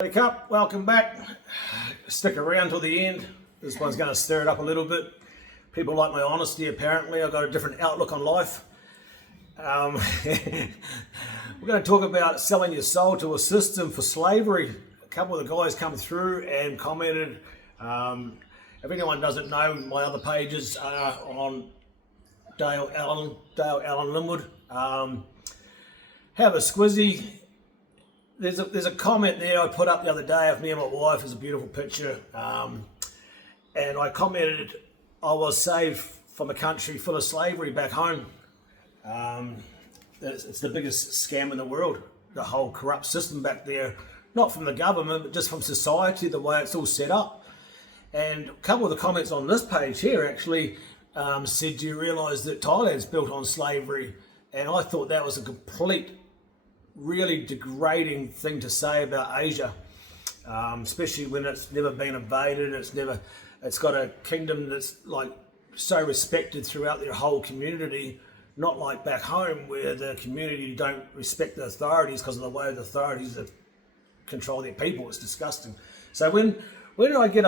Wake up, welcome back. Stick around till the end. This one's going to stir it up a little bit. People like my honesty, apparently. I've got a different outlook on life. We're going to talk about selling your soul to a system for slavery. A couple of the guys come through and commented. If anyone doesn't know, my other pages are on Dale Allen Linwood. Have a squizzy. There's a comment there I put up the other day of me and my wife. It's a beautiful picture. And I commented, I was saved from a country full of slavery back home. It's the biggest scam in the world, the whole corrupt system back there. Not from the government, but just from society, the way it's all set up. And a couple of the comments on this page here actually said, do you realise that Thailand's built on slavery? And I thought that was a complete, really degrading thing to say about Asia, especially when it's never been invaded. It's got a kingdom that's like so respected throughout their whole community, not like back home where the community don't respect the authorities because of the way the authorities control their people. It's disgusting. So when I get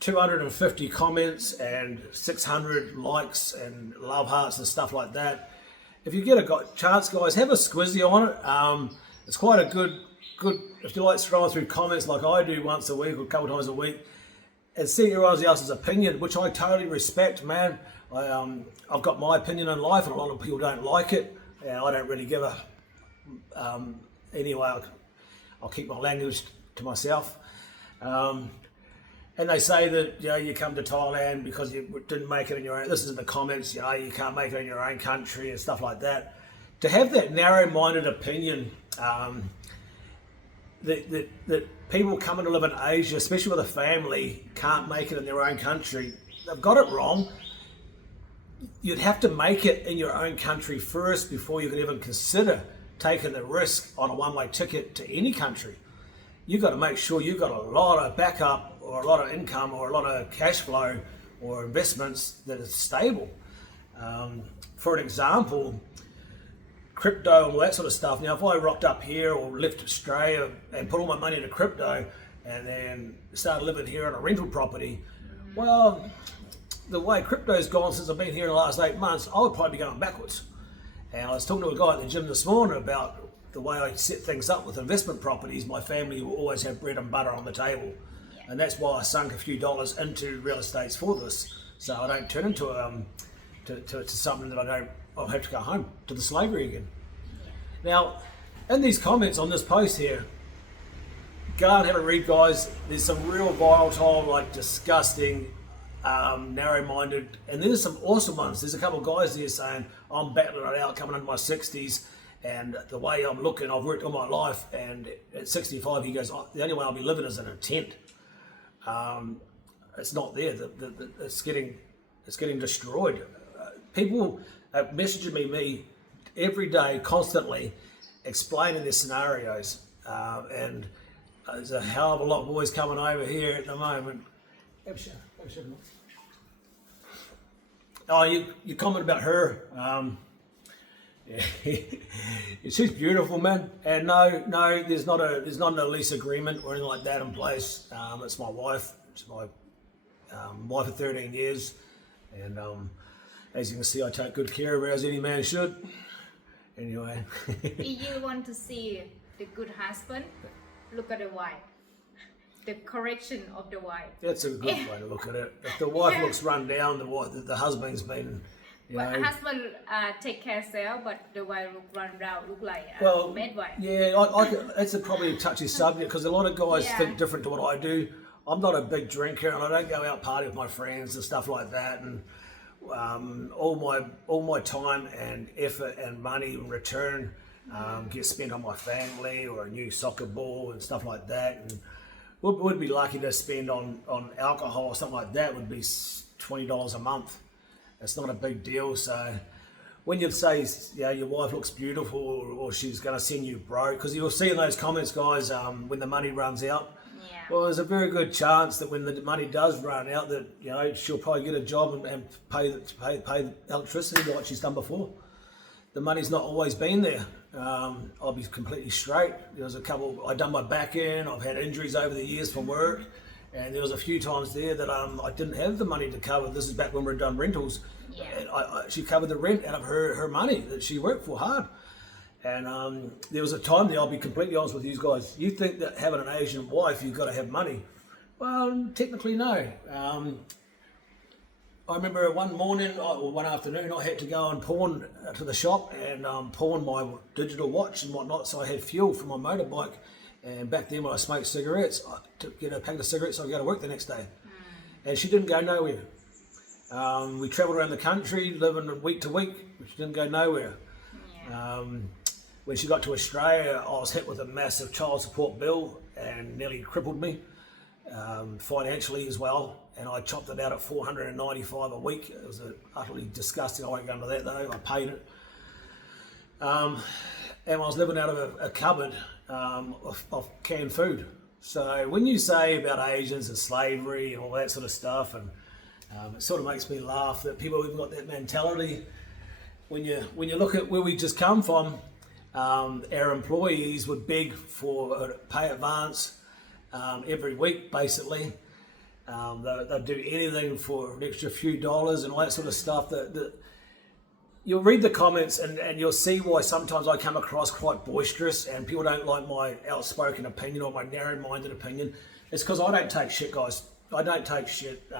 250 comments and 600 likes and love hearts and stuff like that, if you get a chance, guys, have a squizzy on it. It's quite a good, if you like scrolling through comments like I do once a week or a couple of times a week, and see everyone else's opinion, which I totally respect, man. I've got my opinion in life, and a lot of people don't like it, and I don't really give a... anyway, I'll keep my language to myself. And they say that, you come to Thailand because you didn't make it in your own, this is in the comments, you can't make it in your own country and stuff like that. To have that narrow-minded opinion, that people coming to live in Asia, especially with a family, can't make it in their own country, they've got it wrong. You'd have to make it in your own country first before you could even consider taking the risk on a one-way ticket to any country. You've got to make sure you've got a lot of backup or a lot of income or a lot of cash flow or investments that is stable. For an example, crypto and all that sort of stuff. Now, if I rocked up here or left Australia and put all my money into crypto and then started living here on a rental property, well, the way crypto's gone since I've been here in the last 8 months, I would probably be going backwards. And I was talking to a guy at the gym this morning about the way I set things up with investment properties. My family will always have bread and butter on the table. And that's why I sunk a few dollars into real estates for this. So I don't turn into to something that I'll have to go home to the slavery again. Now, in these comments on this post here, go and have a read, guys. There's some real volatile, like disgusting, narrow-minded, and there's some awesome ones. There's a couple of guys there saying, I'm battling it out, coming into my 60s, and the way I'm looking, I've worked all my life, and at 65, he goes, the only way I'll be living is in a tent. It's not there. It's getting destroyed. People are messaging me every day, constantly, explaining their scenarios, and there's a hell of a lot of boys coming over here at the moment. Oh, you comment about her. Yeah. She's beautiful, man. And no, there's not a lease agreement or anything like that in place. It's my wife. It's my wife of 13 years, and as you can see, I take good care of her as any man should. Anyway. If you want to see the good husband, look at the wife. The correction of the wife. That's a good way to look at it. If the wife looks run down, the husband's been. Husband take care of self, but the wife run down, look like mad wife. Yeah, it's probably a touchy subject because a lot of guys think different to what I do. I'm not a big drinker and I don't go out party with my friends and stuff like that. And all my time and effort and money in return gets spent on my family or a new soccer ball and stuff like that. And would be lucky to spend on alcohol or something like that. Would be $20 a month. It's not a big deal. So when you say, your wife looks beautiful or she's going to send you broke, because you'll see in those comments, guys, when the money runs out, well, there's a very good chance that when the money does run out, that she'll probably get a job and pay electricity like she's done before. The money's not always been there. I'll be completely straight. There was a couple, I'd done my back in, I've had injuries over the years from work, and there was a few times there that I didn't have the money to cover. This is back when we'd done rentals. Yeah. And she covered the rent out of her money that she worked for hard. And there was a time there, I'll be completely honest with you guys, you think that having an Asian wife, you've got to have money. Well, technically no. I remember one morning or one afternoon I had to go and pawn to the shop and pawn my digital watch and whatnot, so I had fuel for my motorbike. And back then when I smoked cigarettes, I took a packet of cigarettes, so I'd go to work the next day. And she didn't go nowhere. We travelled around the country, living week to week, but she didn't go nowhere. Yeah. When she got to Australia, I was hit with a massive child support bill and nearly crippled me financially as well. And I chopped it out at $495 a week. It was utterly disgusting. I won't go into that though. I paid it. And I was living out of a cupboard of canned food. So when you say about Asians and slavery and all that sort of stuff, and it sort of makes me laugh that people have got that mentality. When you look at where we just come from, our employees would beg for a pay advance every week, basically. They'd do anything for an extra few dollars and all that sort of stuff. That you'll read the comments and you'll see why sometimes I come across quite boisterous and people don't like my outspoken opinion or my narrow-minded opinion. It's because I don't take shit, guys. I don't take shit.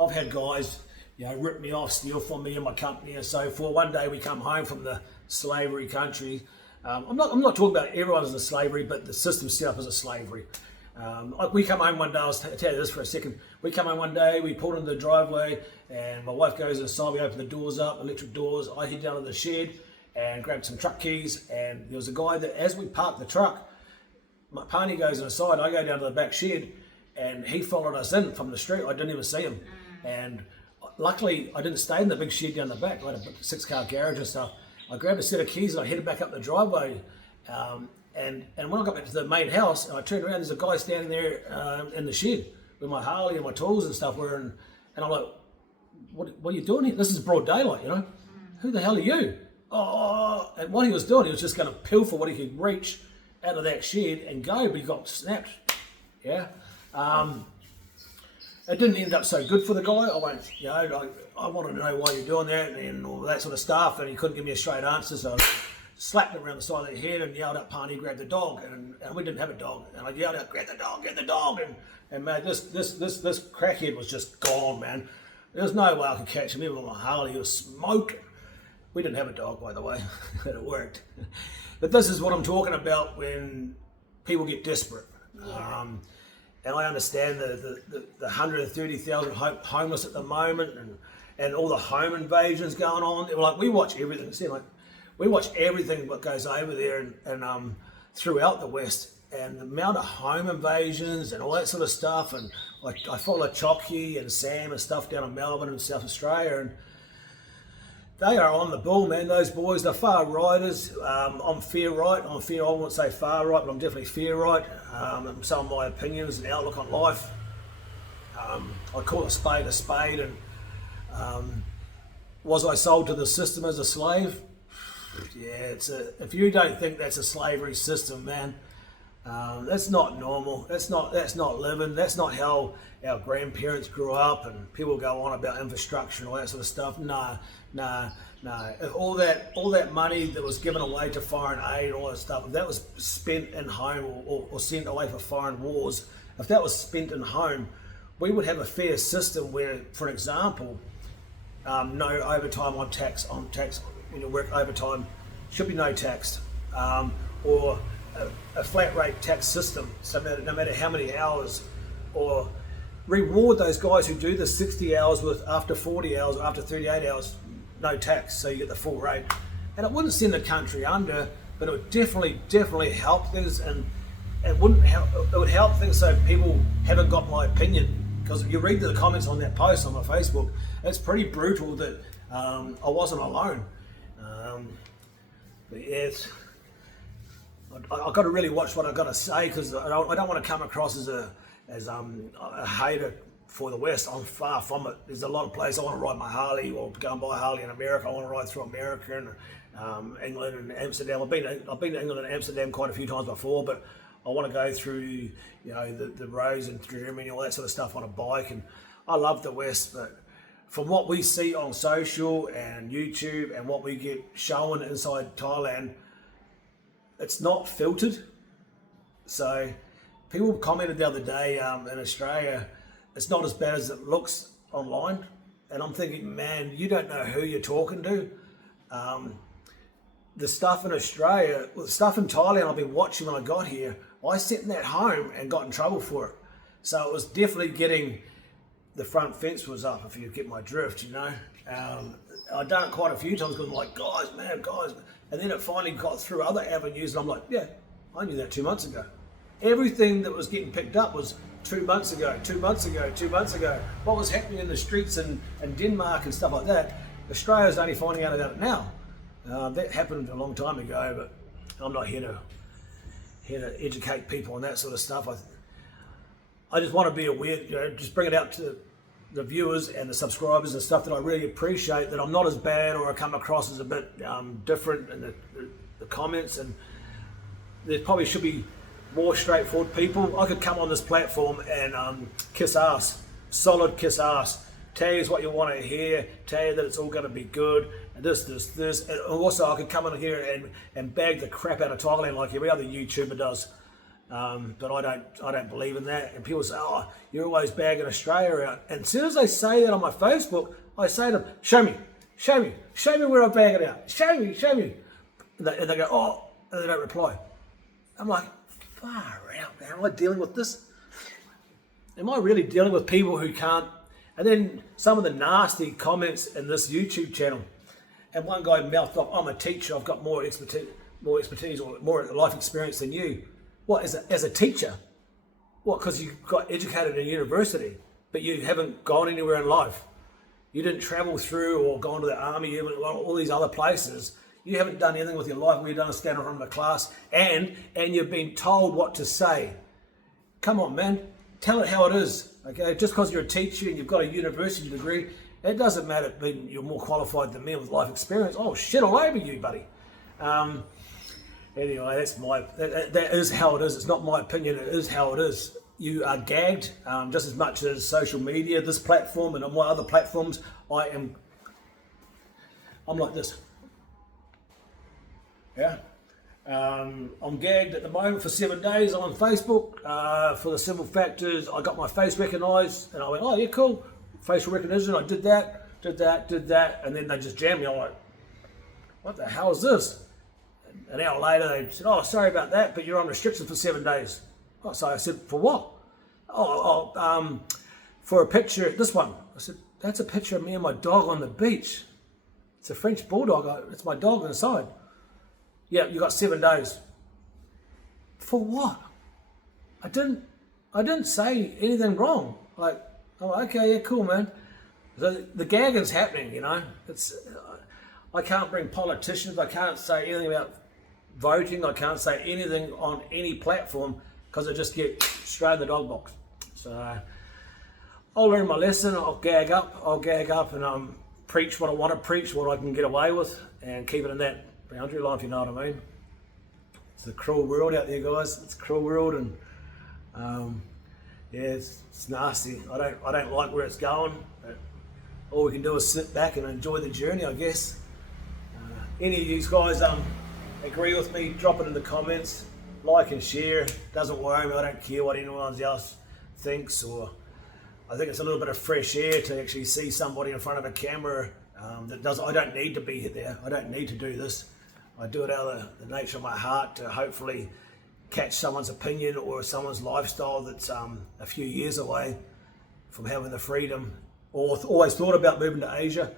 I've had guys, rip me off, steal from me and my company and so forth. One day we come home from the slavery country. I'm not talking about everyone as a slavery, but the system set up as a slavery. We come home one day, I'll tell you this for a second. We come home one day, we pulled into the driveway, and my wife goes inside, we open the doors up, electric doors. I head down to the shed and grab some truck keys, and there was a guy that, as we parked the truck, my pony goes inside, I go down to the back shed, and he followed us in from the street. I didn't even see him. And luckily, I didn't stay in the big shed down the back. I had a 6-car garage and stuff. I grabbed a set of keys and I headed back up the driveway. And when I got back to the main house and I turned around, there's a guy standing there in the shed with my Harley and my tools and stuff. And I'm like, what are you doing here? This is broad daylight, Who the hell are you? Oh, and what he was doing, he was just going to pilfer what he could reach out of that shed and go, but he got snapped. Yeah. It didn't end up so good for the guy. I won't, I wanted to know why you're doing that and all that sort of stuff, and he couldn't give me a straight answer, so I slapped him around the side of the head and yelled out, "Pani, grab the dog!" And we didn't have a dog, and I yelled out, "Grab the dog, get the dog!" And man, this crackhead was just gone, man. There was no way I could catch him. Even with my Harley, he was smoking. We didn't have a dog, by the way, but it worked. But this is what I'm talking about when people get desperate. Yeah. And I understand the 130,000 homeless at the moment and all the home invasions going on. Like, we watch everything. See, like, we watch everything what goes over there and throughout the West. And the amount of home invasions and all that sort of stuff. And like, I follow Chocky and Sam and stuff down in Melbourne and South Australia. And they are on the ball, man. Those boys, they're far righters. I'm fair right. I won't say far right, but I'm definitely fair right. Some of my opinions and outlook on life. I call a spade. And was I sold to the system as a slave? Yeah, if you don't think that's a slavery system, man, that's not normal. That's not living. That's not how our grandparents grew up. And people go on about infrastructure and all that sort of stuff. No. All that money that was given away to foreign aid and all that stuff, if that was spent in home or sent away for foreign wars, if that was spent in home, we would have a fair system where, for example, no overtime on tax. When you work overtime, should be no tax, or a flat rate tax system. So no matter how many hours, or reward those guys who do the 60 hours with after 40 hours or after 38 hours, no tax, so you get the full rate. And it wouldn't send the country under, but it would definitely help things, and it would help things so people haven't got my opinion. Because if you read the comments on that post on my Facebook, it's pretty brutal that I wasn't alone. But yeah, I've got to really watch what I've got to say, because I don't want to come across as a hater for the West. I'm far from it. There's a lot of places I want to ride my Harley or go and buy a Harley in America. I want to ride through America England and Amsterdam. I've been to England and Amsterdam quite a few times before, but I want to go through, the roads and Germany, all that sort of stuff on a bike. And I love the West, but from what we see on social and YouTube and what we get shown inside Thailand, it's not filtered. So people commented the other day in Australia, it's not as bad as it looks online. And I'm thinking, man, you don't know who you're talking to. The stuff in Australia, the stuff in Thailand I've been watching when I got here, I sent that home and got in trouble for it. So it was definitely getting, the front fence was up, if you get my drift, I've done it quite a few times because I'm like, guys. And then it finally got through other avenues and I'm like, yeah, I knew that 2 months ago. Everything that was getting picked up was 2 months ago. What was happening in the streets in Denmark and stuff like that, Australia's only finding out about it now. That happened a long time ago, but I'm not here to educate people on that sort of stuff. I just want to be aware, just bring it out to the viewers and the subscribers and stuff that I really appreciate, that I'm not as bad or I come across as a bit different in the comments, and there probably should be more straightforward people. I could come on this platform and kiss ass, solid kiss ass, tell you what you want to hear, tell you that it's all going to be good, and this. And also I could come in here and bag the crap out of Thailand like every other YouTuber does. But I don't believe in that. And people say, oh, you're always bagging Australia out. And as soon as they say that on my Facebook, I say to them, show me where I bag it out. Show me. And they go, oh, and they don't reply. I'm like, far out, man. Am I dealing with this? Am I really dealing with people who can't? And then some of the nasty comments in this YouTube channel. And one guy mouthed off, I'm a teacher, I've got more expertise or more life experience than you. What, as a teacher? What, because you got educated in university, but you haven't gone anywhere in life? You didn't travel through or gone to the army, you haven't gone to all these other places. You haven't done anything with your life. All you've done is stand in front of a class and you've been told what to say. Come on, man. Tell it how it is. Okay, just because you're a teacher and you've got a university degree, it doesn't matter being you're more qualified than me with life experience. Oh, shit all over you, buddy. Anyway, that is how it is. It's not my opinion. It is how it is. You are gagged just as much as social media, this platform, and on my other platforms. I'm like this. Yeah. I'm gagged at the moment for 7 days on Facebook for the simple factors. I got my face recognised and I went, oh yeah, cool. Facial recognition, I did that, and then they just jammed me. I'm like, what the hell is this? An hour later they said, oh, sorry about that, but you're on restriction for 7 days. Oh, so I said, for what? For a picture, this one. I said, that's a picture of me and my dog on the beach. It's a French bulldog, it's my dog on the side. Yeah, you got 7 days. For what? I didn't say anything wrong. Like, oh, okay, yeah, cool, man. So the gagging's happening, I can't bring politicians. I can't say anything about voting. I can't say anything on any platform because I just get straight in the dog box. So I'll learn my lesson. I'll gag up and preach what I want to preach, what I can get away with, and keep it in that boundary line, if you know what I mean. It's a cruel world out there, guys. It's a cruel world, and yeah, it's nasty. I don't like where it's going. But all we can do is sit back and enjoy the journey, I guess. Any of you guys agree with me? Drop it in the comments. Like and share. Doesn't worry me. I don't care what anyone else thinks. Or I think it's a little bit of fresh air to actually see somebody in front of a camera. I don't need to be there. I don't need to do this. I do it out of the nature of my heart to hopefully catch someone's opinion or someone's lifestyle that's a few years away from having the freedom, or always thought about moving to Asia.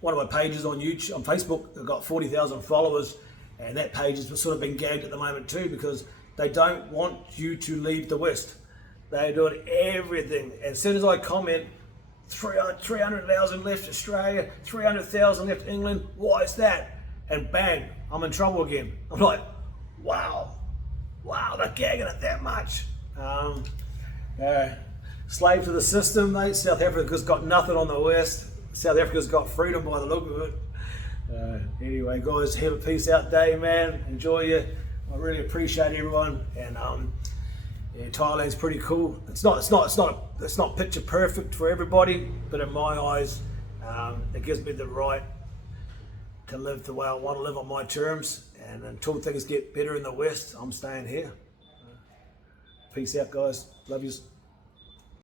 One of my pages on YouTube, on Facebook, I've got 40,000 followers, and that page has sort of been gagged at the moment too because they don't want you to leave the West. They're doing everything. As soon as I comment, 300,000 left Australia, 300,000 left England, why is that? And bang, I'm in trouble again. I'm like, wow, they're gagging it that much. Slave to the system, mate. South Africa's got nothing on the West. South Africa's got freedom by the look of it. Anyway, guys, have a peace out day, man. Enjoy you. I really appreciate everyone, and yeah, Thailand's pretty cool. It's not picture perfect for everybody, but in my eyes, it gives me the right to live the way I want to live on my terms. And until things get better in the West, I'm staying here. Peace out, guys. Love yous.